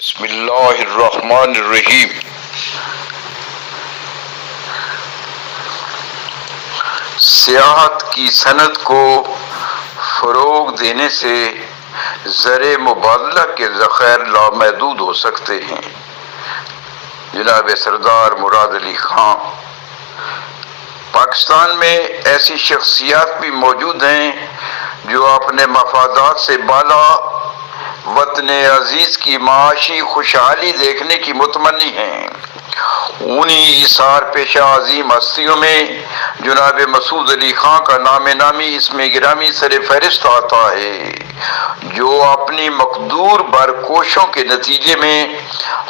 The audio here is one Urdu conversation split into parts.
بسم اللہ الرحمن الرحیم۔ سیاحت کی صنعت کو فروغ دینے سے زر مبادلہ کے ذخائر لامحدود ہو سکتے ہیں۔ جناب سردار مراد علی خان۔ پاکستان میں ایسی شخصیات بھی موجود ہیں جو اپنے مفادات سے بالا وطن عزیز کی معاشی خوشحالی دیکھنے کی متمنی ہیں۔ انہی ایثار پیشہ عظیم ہستیوں میں جناب مسعود علی خان کا نام نامی اس میں گرامی سر فہرست آتا ہے، جو اپنی مقدور بر کوششوں کے نتیجے میں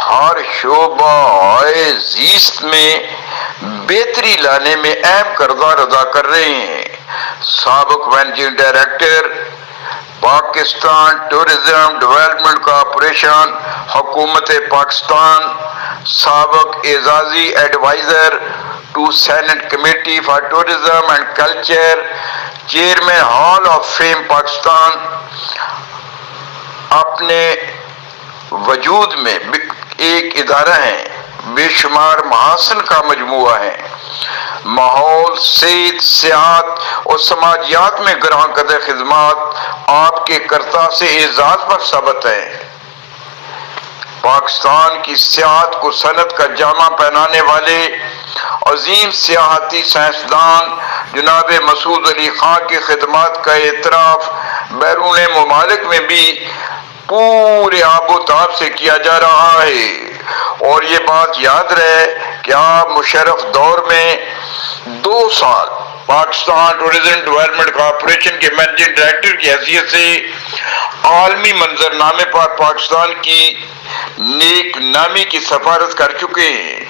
ہر شعبہ زیست میں بہتری لانے میں اہم کردار ادا کر رہے ہیں۔ سابق managing director Pakistan tourism development corporation, حکومت پاکستان، سابق اعزازی adviser to senate committee for tourism and culture, chairman hall of fame Pakistan, اپنے وجود میں ایک ادارہ ہے، بے شمار محاسن کا مجموعہ ہے۔ ماحول، صحت، سیاحت اور سماجیات میں گراں قدر خدمات آپ کے کرتا سے اعزاز پر ثابت ہیں۔ پاکستان کی سیاحت کو صنعت کا جامہ پہنانے والے عظیم سیاحتی سائنسدان جناب مسعود علی خان کی خدمات کا اعتراف بیرون ممالک میں بھی پورے آب و تاب سے کیا جا رہا ہے، اور یہ بات یاد رہے کہ آپ مشرف دور میں 2 سال پاکستان ٹورزم ڈیولپمنٹ کارپوریشن کے مینیجنگ ڈائریکٹر کی حیثیت سے عالمی منظرنامے پر پاکستان کی نیک نامی کی سفارت کر چکے ہیں،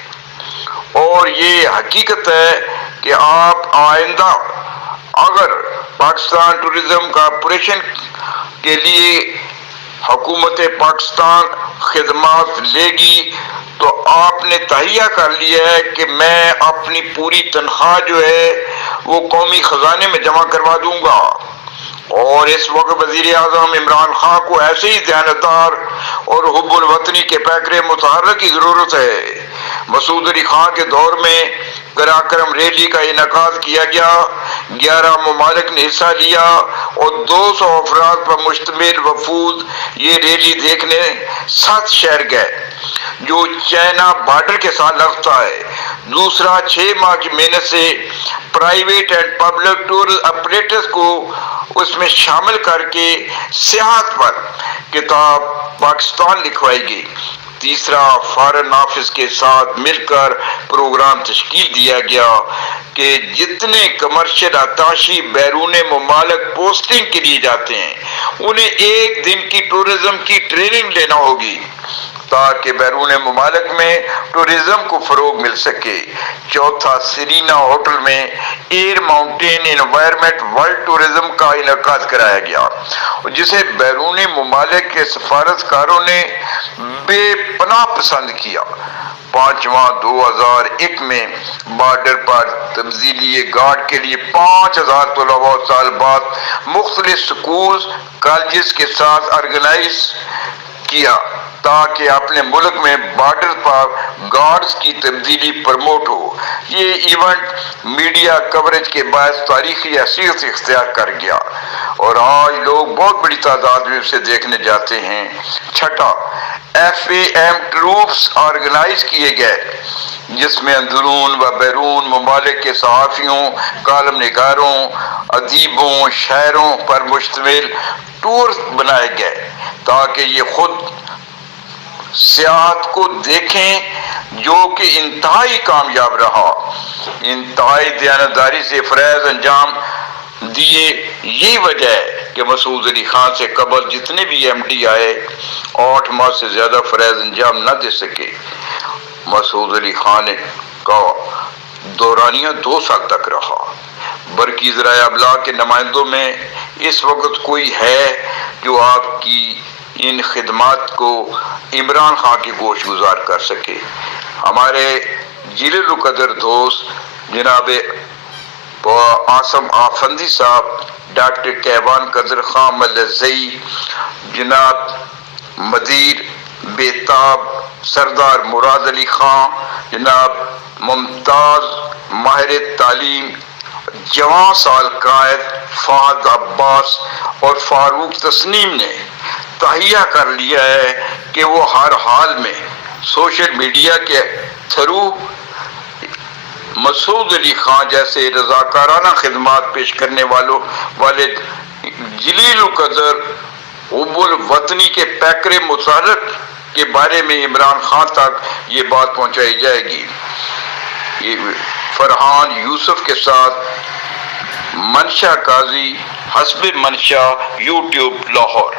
اور یہ حقیقت ہے کہ آپ آئندہ اگر پاکستان ٹورزم کارپوریشن کے لیے حکومت پاکستان خدمات لے گی تو آپ نے تہیہ کر لیا ہے کہ میں اپنی پوری تنخواہ جو ہے وہ قومی خزانے میں جمع کروا دوں گا، اور اس وقت وزیر اعظم عمران خان کو ایسے ہی دیانتدار اور حب الوطنی کے پیکرے متحرک کی ضرورت ہے۔ مسعود علی خان کے دور میں قراقرم ریلی کا انعقاد کیا گیا، 11 ممالک نے حصہ لیا اور 200 افراد پر مشتمل وفود یہ ریلی دیکھنے 7 شہر گئے، جو چائنا بارڈر کے ساتھ لگتا ہے۔ دوسرا، 6 ماہ کی محنت سے private and public tour operators کو اس میں شامل کر کے سیاحت پر کتاب پاکستان لکھوائی گئی۔ تیسرا، فارن آفس کے ساتھ مل کر پروگرام تشکیل دیا گیا کہ جتنے کمرشل اتاشی بیرون ممالک پوسٹنگ کے لیے جاتے ہیں انہیں 1 دن کی ٹورزم کی ٹریننگ لینا ہوگی تاکہ بیرون ممالک میں ٹورزم کو فروغ مل سکے۔ چوتھا، سرینا ہوٹل میں air mountain environment world tourism کا انعقاد کرایا گیا، جسے بیرون ممالک کے سفارتکاروں نے بے پناہ پسند کیا۔ پانچواں، 2001 میں بارڈر پر تبدیلی گارڈ کے لیے 5000 طلباء و طالبات مختلف سکولز کالجز کے ساتھ آرگنائز کیا تاکہ اپنے ملک میں بارڈر پر گارڈز کی تبدیلی پروموٹ ہو۔ یہ ایونٹ میڈیا کوریج کے باعث تاریخی حیثیت اختیار کر گیا اور آج لوگ بہت بڑی تعداد میں اسے دیکھنے جاتے ہیں۔ چھٹا، FAM ٹروپس آرگنائز کیے گئے، جس میں اندرون و بیرون ممالک کے صحافیوں، کالم نگاروں، ادیبوں، شاعروں پر مشتمل ٹور بنائے گئے تاکہ یہ خود سیاحت کو دیکھیں، جو کہ انتہائی کامیاب رہا۔ انتہائی دیانتداری سے فریض انجام دیے۔ یہی وجہ ہے کہ مسعود علی خان سے قبل جتنے بھی MD آئے 8 ماہ سے زیادہ فریض انجام نہ دے سکے۔ مسعود علی خان کا دورانیہ 2 سال تک رہا۔ برقی ذرائع ابلاغ کے نمائندوں میں اس وقت کوئی ہے جو آپ کی ان خدمات کو عمران خان کی گوش گزار کر سکے؟ ہمارے جلیل القدر دوست جناب عاصم آفندی صاحب، ڈاکٹر کیوان قدر خان ملزئی، جناب مدیر بیتاب سردار مراد علی خان، جناب ممتاز ماہر تعلیم جوان سال قائد فہد عباس اور فاروق تسنیم نے تہیہ کر لیا ہے کہ وہ ہر حال میں سوشل میڈیا کے تھرو مسعود علی خان جیسے رضاکارانہ خدمات پیش کرنے والے جلیل القدر حب الوطنی کے پیکر مسرت کے بارے میں عمران خان تک یہ بات پہنچائی جائے گی۔ یہ فرحان یوسف کے ساتھ منشا قاضی، حسب منشا، یوٹیوب لاہور۔